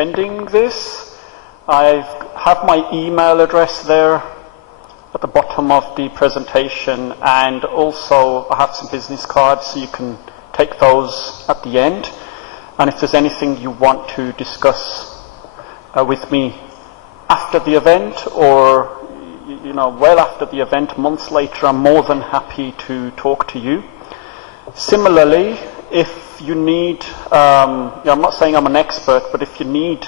attending this. I have my email address there at the bottom of the presentation, and also I have some business cards, so you can take those at the end. And if there's anything you want to discuss with me after the event, or well after the event, months later, I'm more than happy to talk to you. Similarly, if you need, I'm not saying I'm an expert, but if you need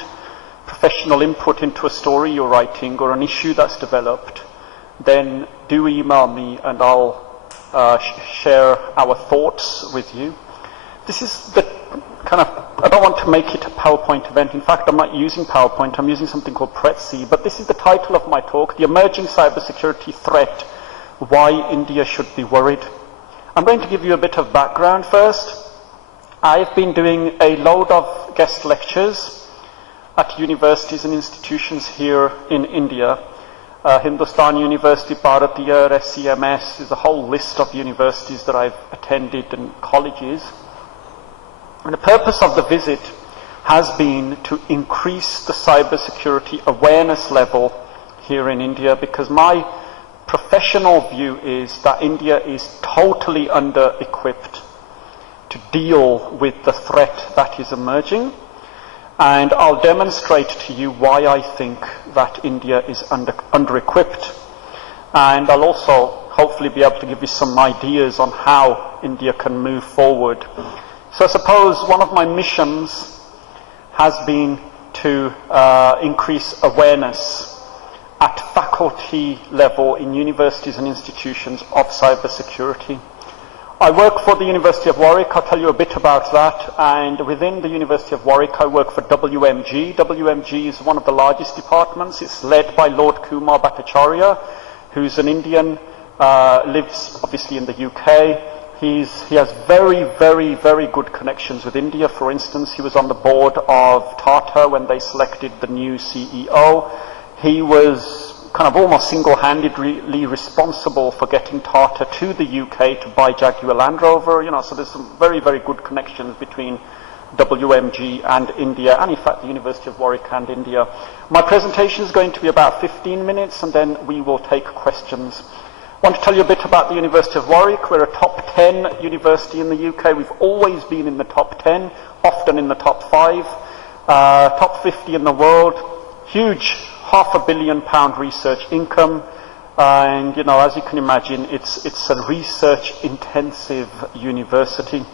professional input into a story you're writing or an issue that's developed, then do email me and I'll share our thoughts with you. This is the I don't want to make it a PowerPoint event. In fact, I'm not using PowerPoint. I'm using something called Prezi. But this is the title of my talk, The Emerging Cybersecurity Threat, Why India Should Be Worried. I'm going to give you a bit of background first. I've been doing a load of guest lectures at universities and institutions here in India. Hindustan University, Bharatiya, SCMS, there's a whole list of universities that I've attended and colleges. And the purpose of the visit has been to increase the cybersecurity awareness level here in India, because my professional view is that India is totally under-equipped to deal with the threat that is emerging. And I'll demonstrate to you why I think that India is under-equipped. And I'll also hopefully be able to give you some ideas on how India can move forward. So I suppose one of my missions has been to increase awareness at faculty level in universities and institutions of cybersecurity. I work for the University of Warwick. I'll tell you a bit about that. And within the University of Warwick, I work for WMG. WMG is one of the largest departments. It's led by Lord Kumar Bhattacharya, who's an Indian, lives obviously in the UK. He has very, very, very good connections with India. For instance, he was on the board of Tata when they selected the new CEO. He was kind of almost single-handedly responsible for getting Tata to the UK to buy Jaguar Land Rover. So there's some very, very good connections between WMG and India, and in fact the University of Warwick and India. My presentation is going to be about 15 minutes, and then we will take questions. I want to tell you a bit about the University of Warwick. We're a top 10 university in the UK. We've always been in the top 10, often in the top 5, top 50 in the world. Huge, £500 million research income. And, as you can imagine, it's a research-intensive university.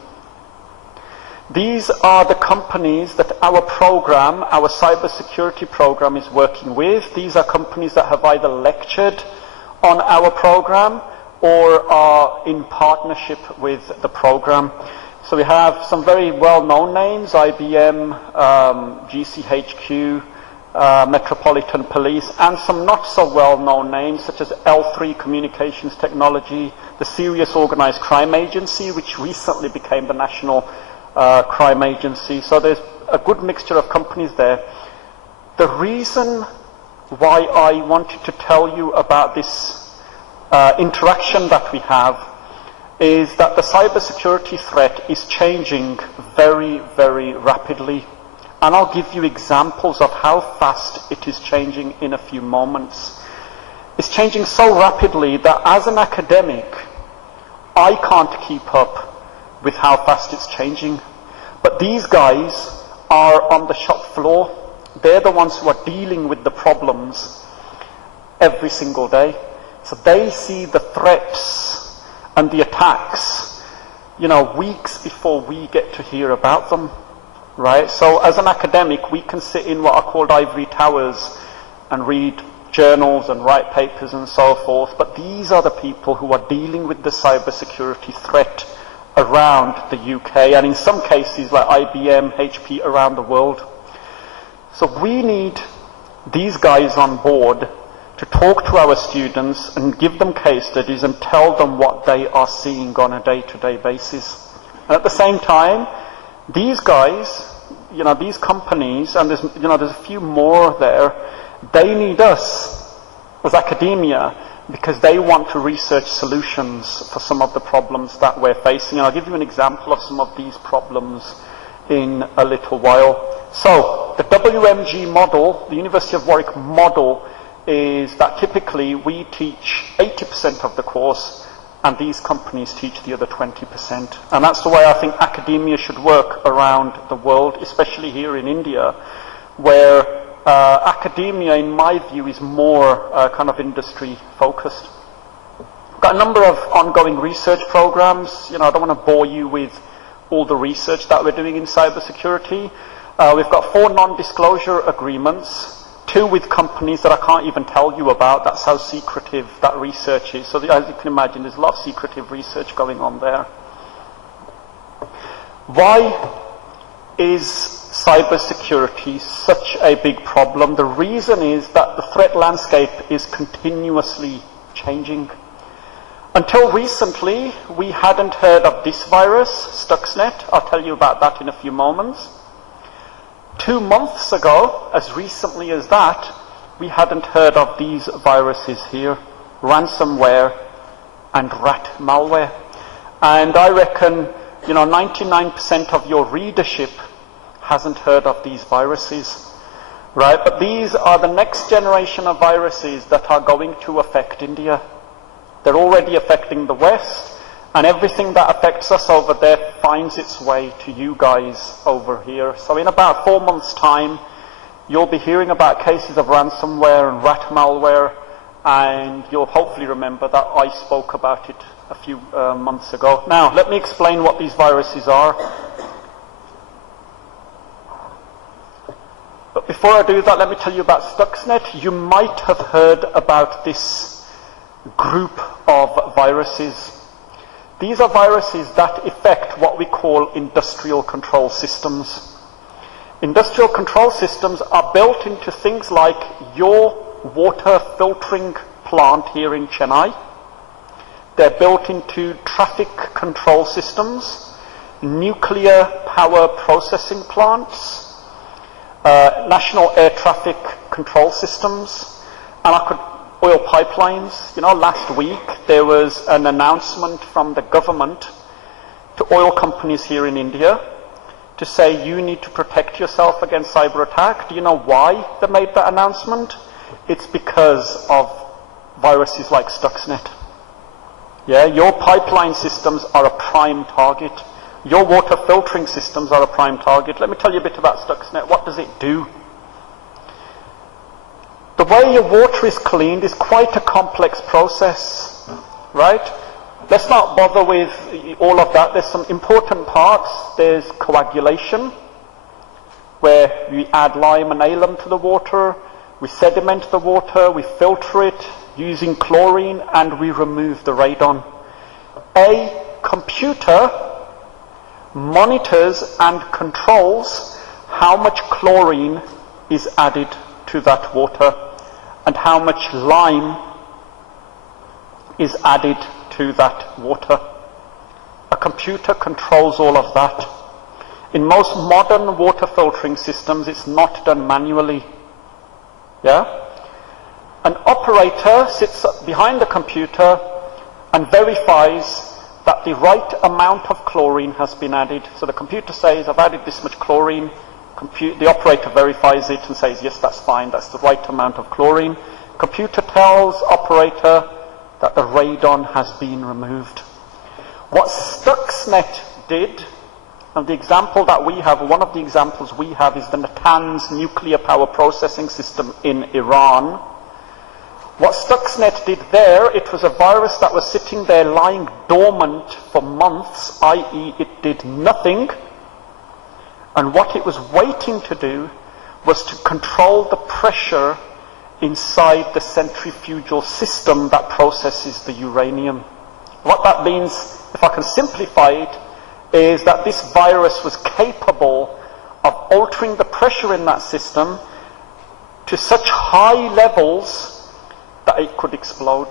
These are the companies that our program, our cybersecurity program, is working with. These are companies that have either lectured on our program or are in partnership with the program. So we have some very well-known names: IBM, GCHQ, Metropolitan Police, and some not so well-known names such as L3 Communications Technology, the Serious Organized Crime Agency, which recently became the National Crime Agency. So there's a good mixture of companies there. The reason why I wanted to tell you about this interaction that we have is that the cybersecurity threat is changing very, very rapidly. And I'll give you examples of how fast it is changing in a few moments. It's changing so rapidly that as an academic, I can't keep up with how fast it's changing. But these guys are on the shop floor. They're the ones who are dealing with the problems every single day. So they see the threats and the attacks, weeks before we get to hear about them, right? So as an academic, we can sit in what are called ivory towers and read journals and write papers and so forth. But these are the people who are dealing with the cybersecurity threat around the UK, and in some cases, like IBM, HP, around the world. So we need these guys on board to talk to our students and give them case studies and tell them what they are seeing on a day-to-day basis. And at the same time, these guys, these companies, and there's a few more there, they need us as academia because they want to research solutions for some of the problems that we're facing. And I'll give you an example of some of these problems in a little while. So, the WMG model, the University of Warwick model, is that typically we teach 80% of the course and these companies teach the other 20%. And that's the way I think academia should work around the world, especially here in India, where academia, in my view, is more kind of industry focused. We've got a number of ongoing research programs. I don't want to bore you with all the research that we're doing in cybersecurity. We've got 4 non-disclosure agreements, 2 with companies that I can't even tell you about. That's how secretive that research is. So as you can imagine, there's a lot of secretive research going on there. Why is cybersecurity such a big problem? The reason is that the threat landscape is continuously changing. Until recently, we hadn't heard of this virus, Stuxnet. I'll tell you about that in a few moments. 2 months ago, as recently as that, we hadn't heard of these viruses here, ransomware and rat malware. And I reckon, 99% of your readership hasn't heard of these viruses, right? But these are the next generation of viruses that are going to affect India. They're already affecting the West, and everything that affects us over there finds its way to you guys over here. So in about 4 months' time, you'll be hearing about cases of ransomware and rat malware, and you'll hopefully remember that I spoke about it a few months ago. Now, let me explain what these viruses are. But before I do that, let me tell you about Stuxnet. You might have heard about this group of viruses. These are viruses that affect what we call industrial control systems. Industrial control systems are built into things like your water filtering plant here in Chennai. They're built into traffic control systems, nuclear power processing plants, national air traffic control systems, and oil pipelines. Last week there was an announcement from the government to oil companies here in India to say you need to protect yourself against cyber attack. Do you know why they made that announcement? It's because of viruses like Stuxnet. Yeah, your pipeline systems are a prime target. Your water filtering systems are a prime target. Let me tell you a bit about Stuxnet. What does it do? The way your water is cleaned is quite a complex process, right? Let's not bother with all of that. There's some important parts. There's coagulation, where we add lime and alum to the water, we sediment the water, we filter it using chlorine, and we remove the radon. A computer monitors and controls how much chlorine is added to that water and how much lime is added to that water. A computer controls all of that. In most modern water filtering systems, it's not done manually. Yeah? An operator sits behind the computer and verifies that the right amount of chlorine has been added. So the computer says, I've added this much chlorine. The operator verifies it and says, yes, that's fine, that's the right amount of chlorine. Computer tells operator that the radon has been removed. What Stuxnet did, and the example that we have, one of the examples we have, is the Natanz nuclear power processing system in Iran. What Stuxnet did there, it was a virus that was sitting there lying dormant for months, i.e. it did nothing. And what it was waiting to do was to control the pressure inside the centrifugal system that processes the uranium. What that means, if I can simplify it, is that this virus was capable of altering the pressure in that system to such high levels that it could explode.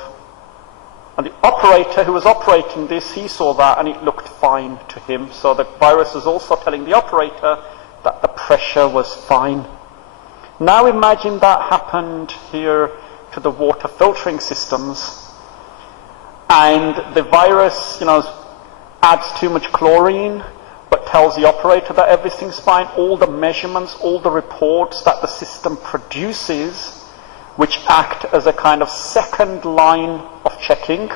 And the operator who was operating this, he saw that and it looked fine to him. So the virus was also telling the operator that the pressure was fine. Now imagine that happened here to the water filtering systems, and the virus, adds too much chlorine, but tells the operator that everything's fine. All the measurements, all the reports that the system produces, which act as a kind of second line of checking,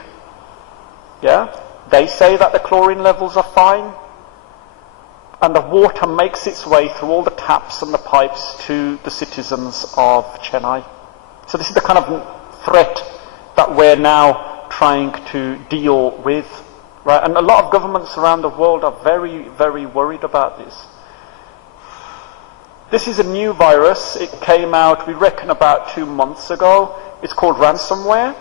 they say that the chlorine levels are fine, and the water makes its way through all the taps and the pipes to the citizens of Chennai. So this is the kind of threat that we're now trying to deal with, right? And a lot of governments around the world are very, very worried about this. This is a new virus. It came out, we reckon, about 2 months ago. It's called ransomware.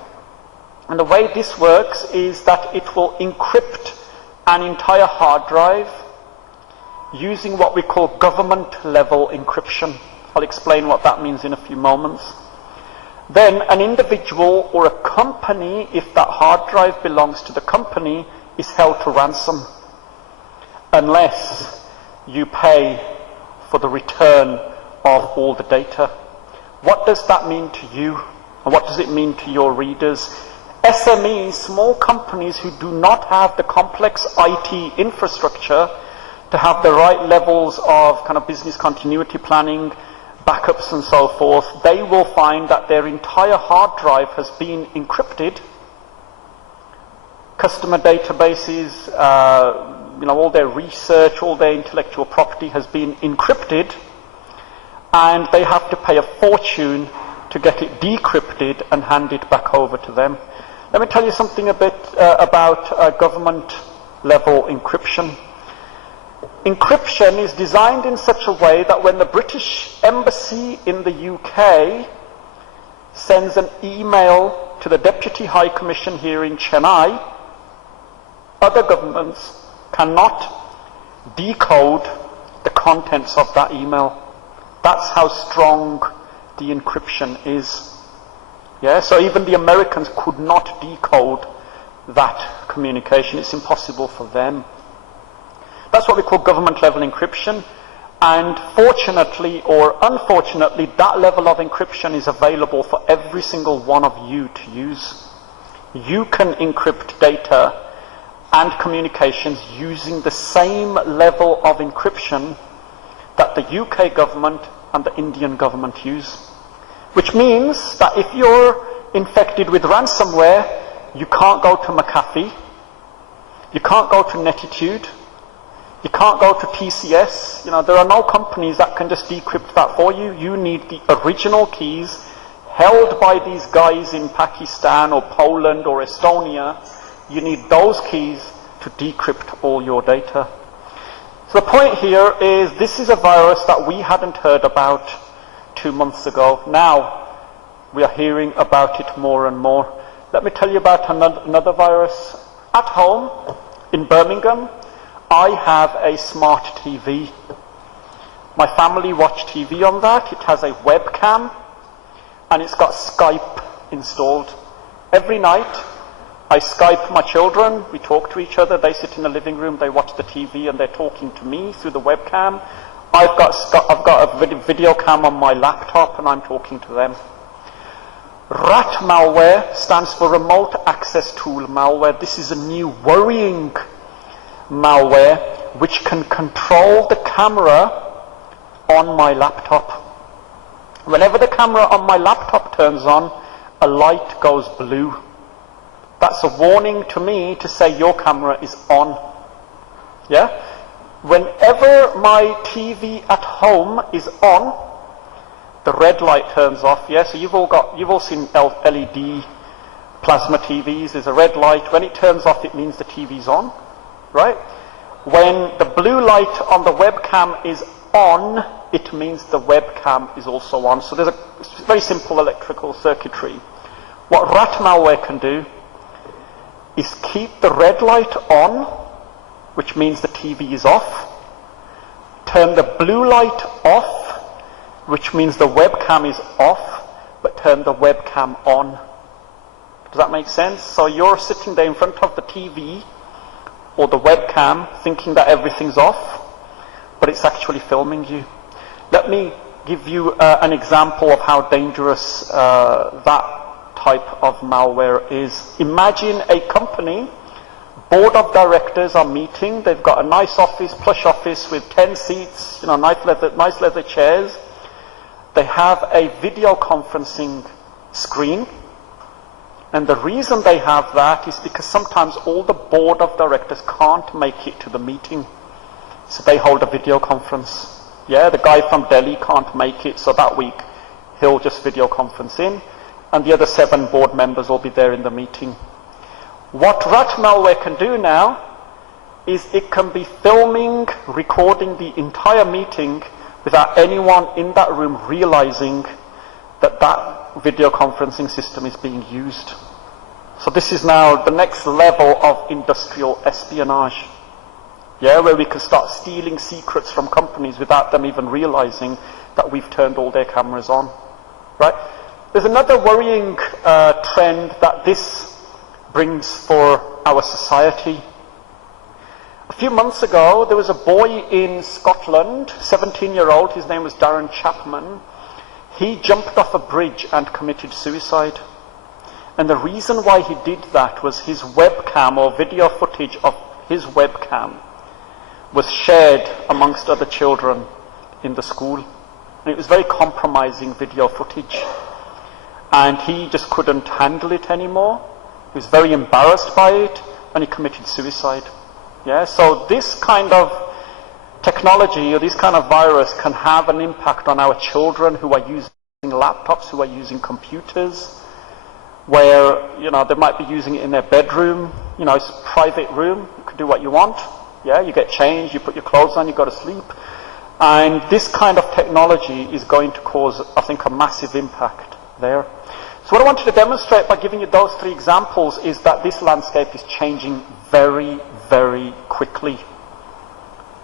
And the way this works is that it will encrypt an entire hard drive using what we call government-level encryption. I'll explain what that means in a few moments. Then an individual or a company, if that hard drive belongs to the company, is held to ransom unless you pay for the return of all the data. What does that mean to you? And what does it mean to your readers? SMEs, small companies who do not have the complex IT infrastructure to have the right levels of kind of business continuity planning, backups and so forth, they will find that their entire hard drive has been encrypted. Customer databases, all their research, all their intellectual property has been encrypted, and they have to pay a fortune to get it decrypted and hand it back over to them. Let me tell you something a bit about government level encryption. Encryption is designed in such a way that when the British Embassy in the UK sends an email to the Deputy High Commission here in Chennai, other governments cannot decode the contents of that email. That's how strong the encryption is. So even the Americans could not decode that communication. It's impossible for them. That's what we call government-level encryption, and fortunately or unfortunately, that level of encryption is available for every single one of you to use. You can encrypt data and communications using the same level of encryption that the UK government and the Indian government use. Which means that if you're infected with ransomware, you can't go to McAfee, you can't go to Netitude, you can't go to TCS. There are no companies that can just decrypt that for you. You need the original keys held by these guys in Pakistan or Poland or Estonia. You need those keys to decrypt all your data. So the point here is this is a virus that we hadn't heard about 2 months ago. Now we are hearing about it more and more. Let me tell you about another virus. At home in Birmingham, I have a smart TV. My family watch TV on that. It has a webcam and it's got Skype installed. Every night I Skype my children, we talk to each other, they sit in the living room, they watch the TV and they're talking to me through the webcam. I've got a video cam on my laptop and I'm talking to them. RAT malware stands for Remote Access Tool Malware. This is a new worrying malware which can control the camera on my laptop. Whenever the camera on my laptop turns on, a light goes blue. That's a warning to me to say your camera is on. Whenever my TV at home is on, the red light turns off. So you've all seen LED plasma TVs. There's a red light. When it turns off, it means the TV's on, right? When the blue light on the webcam is on, it means the webcam is also on. So it's very simple electrical circuitry. What rat malware can do is keep the red light on, which means the TV is off, turn the blue light off, which means the webcam is off, but turn the webcam on. Does that make sense? So you're sitting there in front of the TV or the webcam thinking that everything's off, but it's actually filming you. Let me give you an example of how dangerous that type of malware is. Imagine a company Board of directors are meeting. They've got a nice office, plush office with 10 seats, nice leather chairs. They have a video conferencing screen. And the reason they have that is because sometimes all the board of directors can't make it to the meeting. So they hold a video conference. Yeah, the guy from Delhi can't make it, so that week he'll just video conference in, and the other 7 board members will be there in the meeting. What rat malware can do now is it can be filming, recording the entire meeting without anyone in that room realizing that that video conferencing system is being used. So this is now the next level of industrial espionage. Yeah, where we can start stealing secrets from companies without them even realizing that we've turned all their cameras on. Right? There's another worrying trend that this brings for our society. A few months ago, there was a boy in Scotland, 17-year-old, his name was Darren Chapman. He jumped off a bridge and committed suicide. And the reason why he did that was his webcam, or video footage of his webcam, was shared amongst other children in the school. And it was very compromising video footage. And he just couldn't handle it anymore. He was very embarrassed by it, and he committed suicide. Yeah, so this kind of technology, or this kind of virus, can have an impact on our children who are using laptops, who are using computers, where, they might be using it in their bedroom. It's a private room. You can do what you want. Yeah, you get changed, you put your clothes on, you go to sleep. And this kind of technology is going to cause, I think, a massive impact there. So what I wanted to demonstrate by giving you those 3 examples is that this landscape is changing very, very quickly.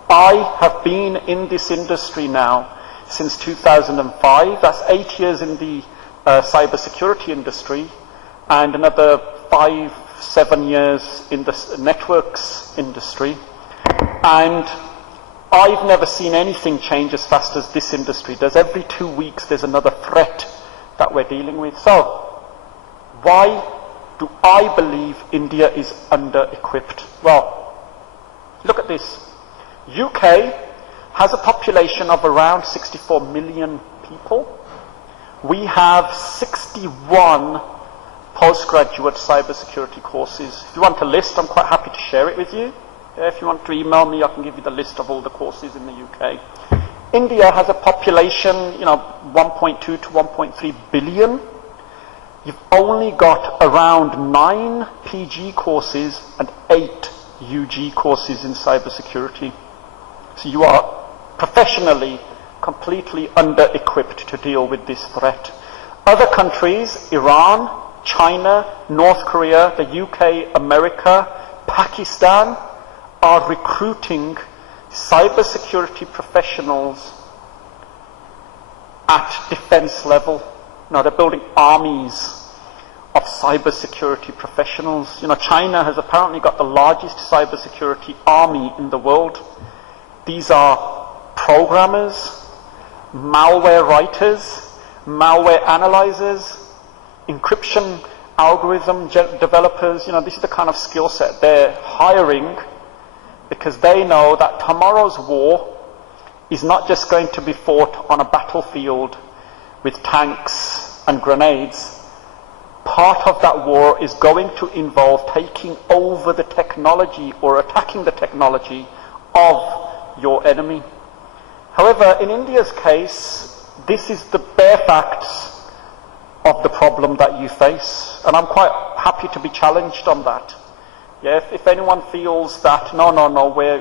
I have been in this industry now since 2005. That's 8 years in the cybersecurity industry, and another 5-7 years in the networks industry. And I've never seen anything change as fast as this industry does. Every 2 weeks there's another threat that we're dealing with. So, why do I believe India is under-equipped? Well, look at this. UK has a population of around 64 million people. We have 61 postgraduate cybersecurity courses. If you want a list, I'm quite happy to share it with you. If you want to email me, I can give you the list of all the courses in the UK. India has a population, 1.2 to 1.3 billion. You've only got around 9 PG courses and 8 UG courses in cybersecurity. So you are professionally completely under-equipped to deal with this threat. Other countries, Iran, China, North Korea, the UK, America, Pakistan, are recruiting cybersecurity professionals at defense level. Now they're building armies of cybersecurity professionals. China has apparently got the largest cybersecurity army in the world. These are programmers, malware writers, malware analyzers, encryption algorithm developers. This is the kind of skill set they're hiring, because they know that tomorrow's war is not just going to be fought on a battlefield with tanks and grenades. Part of that war is going to involve taking over the technology or attacking the technology of your enemy. However, in India's case, this is the bare facts of the problem that you face, and I'm quite happy to be challenged on that. Yeah, if anyone feels that, no, we're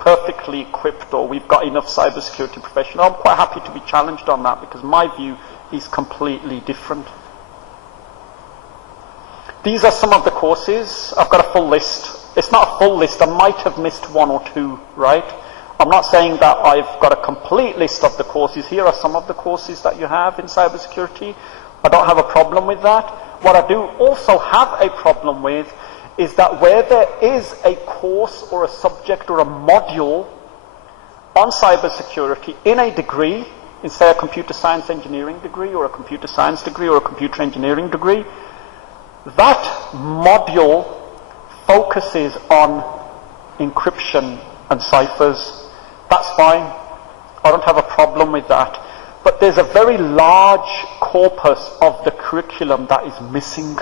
perfectly equipped, or we've got enough cybersecurity professionals, I'm quite happy to be challenged on that, because my view is completely different. These are some of the courses. I've got a full list. It's not a full list. I might have missed 1 or 2, right? I'm not saying that I've got a complete list of the courses. Here are some of the courses that you have in cybersecurity. I don't have a problem with that. What I do also have a problem with is that where there is a course or a subject or a module on cybersecurity in a degree, in say a computer science engineering degree or a computer science degree or a computer engineering degree, that module focuses on encryption and ciphers. That's fine. I don't have a problem with that. But there's a very large corpus of the curriculum that is missing.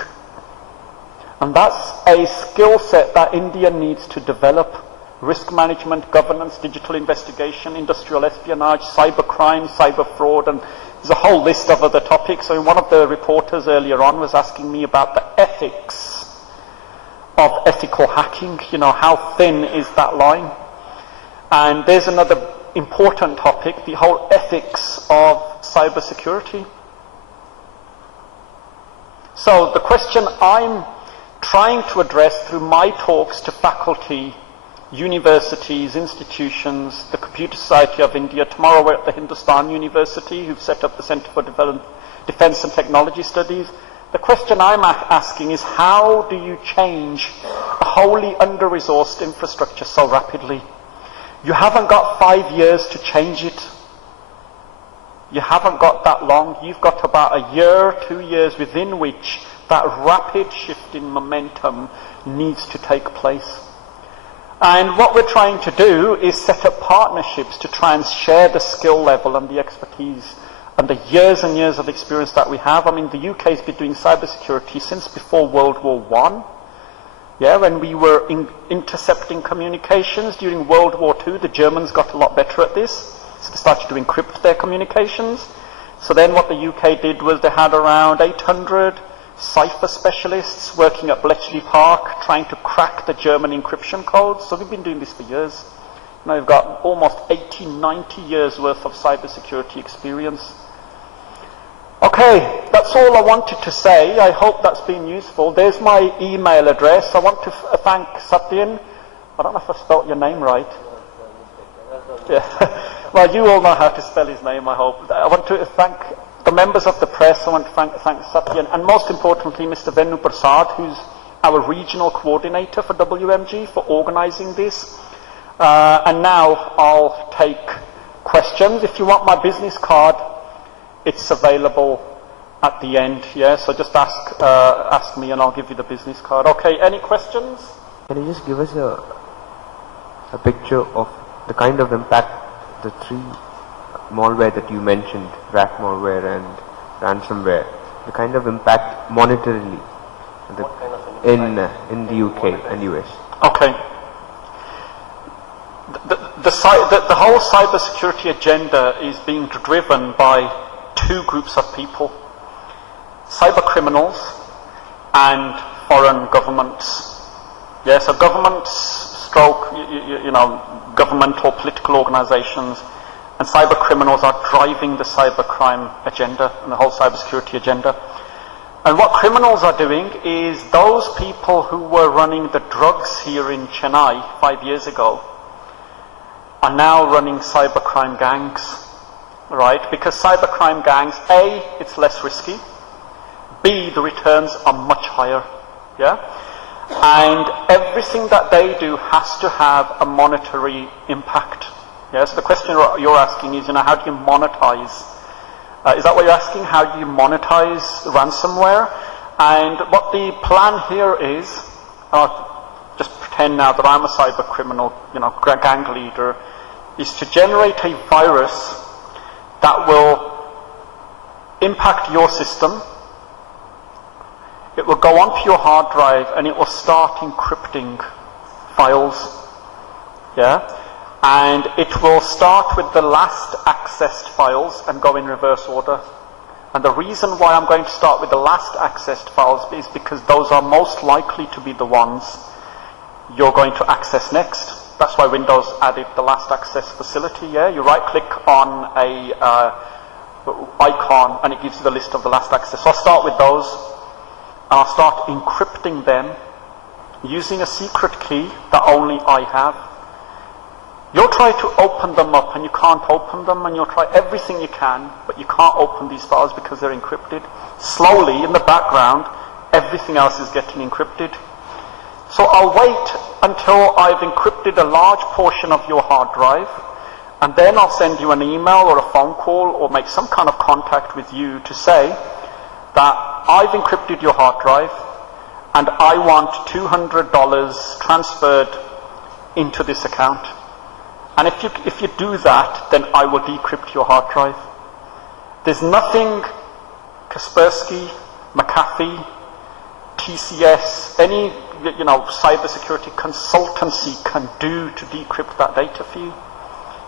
And that's a skill set that India needs to develop. Risk management, governance, digital investigation, industrial espionage, cyber crime, cyber fraud, and there's a whole list of other topics. So one of the reporters earlier on was asking me about the ethics of ethical hacking. You know, how thin is that line? And there's another important topic, the whole ethics of cybersecurity. So the question I'm trying to address through my talks to faculty, universities, institutions, the Computer Society of India. Tomorrow we're at the Hindustan University, who've set up the Centre for Defence and Technology Studies. The question I'm asking is, how do you change a wholly under-resourced infrastructure so rapidly? You haven't got 5 years to change it. You haven't got that long. You've got about a year, 2 years within which that rapid shift in momentum needs to take place. And what we're trying to do is set up partnerships to try and share the skill level and the expertise and the years and years of experience that we have. I mean, the UK has been doing cybersecurity since before World War I. Yeah, when we were intercepting communications during World War II, the Germans got a lot better at this. So they started to encrypt their communications. So then what the UK did was they had around 800 cipher specialists working at Bletchley Park trying to crack the German encryption codes. So we've been doing this for years. Now we've got almost 80, 90 years worth of cybersecurity experience. Okay, that's all I wanted to say. I hope that's been useful. There's my email address. I want to thank Satyan. I don't know if I spelt your name right. Yeah. Well, you all know how to spell his name, I hope. I want to thank the members of the press. I want to thank Satyan, and most importantly, Mr. Venu Prasad, who's our regional coordinator for WMG, for organising this. And now I'll take questions. If you want my business card, it's available at the end. Yeah, so just ask me, and I'll give you the business card. Okay, any questions? Can you just give us a picture of the kind of impact the three malware that you mentioned, rat malware and ransomware, the kind of impact monetarily in the UK and US? Okay. The whole cybersecurity agenda is being driven by two groups of people: cyber criminals and foreign governments. Yeah, so governments, stroke, governmental political organizations, and cyber criminals are driving the cybercrime agenda and the whole cybersecurity agenda. And what criminals are doing is, those people who were running the drugs here in Chennai 5 years ago are now running cybercrime gangs, right? Because cybercrime gangs, A, it's less risky, B, the returns are much higher, yeah? And everything that they do has to have a monetary impact. Yeah, so the question you're asking is, how do you monetize? Is that what you're asking? How do you monetize ransomware? And what the plan here is, just pretend now that I'm a cyber criminal, gang leader, is to generate a virus that will impact your system. It will go onto your hard drive and it will start encrypting files. Yeah? And it will start with the last accessed files and go in reverse order. And the reason why I'm going to start with the last accessed files is because those are most likely to be the ones you're going to access next. That's why Windows added the last access facility. Yeah, you right click on a icon and it gives you the list of the last access. So I'll start with those and I'll start encrypting them using a secret key that only I have. You'll try to open them up and you can't open them, and you'll try everything you can, but you can't open these files because they're encrypted. Slowly, in the background, everything else is getting encrypted. So I'll wait until I've encrypted a large portion of your hard drive, and then I'll send you an email or a phone call or make some kind of contact with you to say that I've encrypted your hard drive, and I want $200 transferred into this account. And if you do that, then I will decrypt your hard drive. There's nothing Kaspersky, McAfee, TCS, any cybersecurity consultancy can do to decrypt that data for you,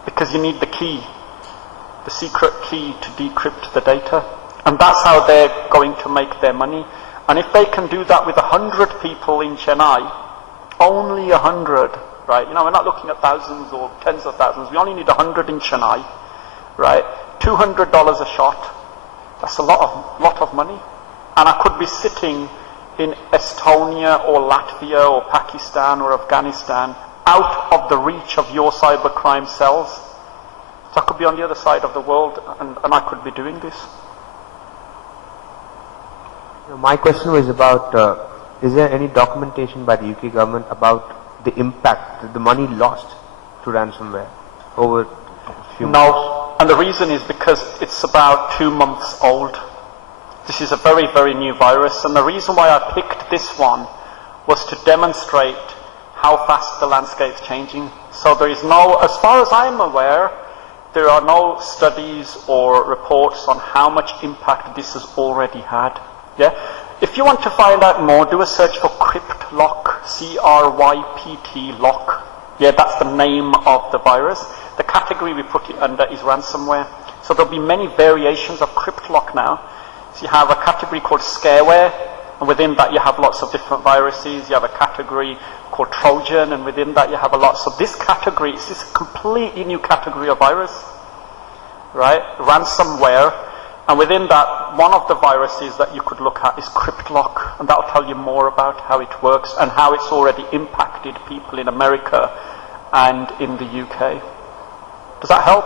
because you need the key, the secret key to decrypt the data, and that's how they're going to make their money. And if they can do that with 100 people in Chennai, only 100, right? We're not looking at thousands or tens of thousands. We only need 100 in Chennai, right? $200 a shot. That's a lot of money. And I could be sitting in Estonia or Latvia or Pakistan or Afghanistan, out of the reach of your cybercrime cells. So I could be on the other side of the world, and I could be doing this. My question was about, is there any documentation by the UK government about the impact, the money lost to ransomware over a few months? No, and the reason is because it's about 2 months old. This is a very, very new virus, and the reason why I picked this one was to demonstrate how fast the landscape's changing. So there is no, as far as I'm aware, there are no studies or reports on how much impact this has already had. Yeah? If you want to find out more, do a search for CryptLock, CRYPT lock. Yeah, that's the name of the virus. The category we put it under is ransomware. So there'll be many variations of CryptLock now. So you have a category called scareware, and within that you have lots of different viruses. You have a category called Trojan, and within that you have a lot. So this category is this completely new category of virus, right? Ransomware. And within that, one of the viruses that you could look at is CryptLock, and that'll tell you more about how it works and how it's already impacted people in America and in the UK. Does that help?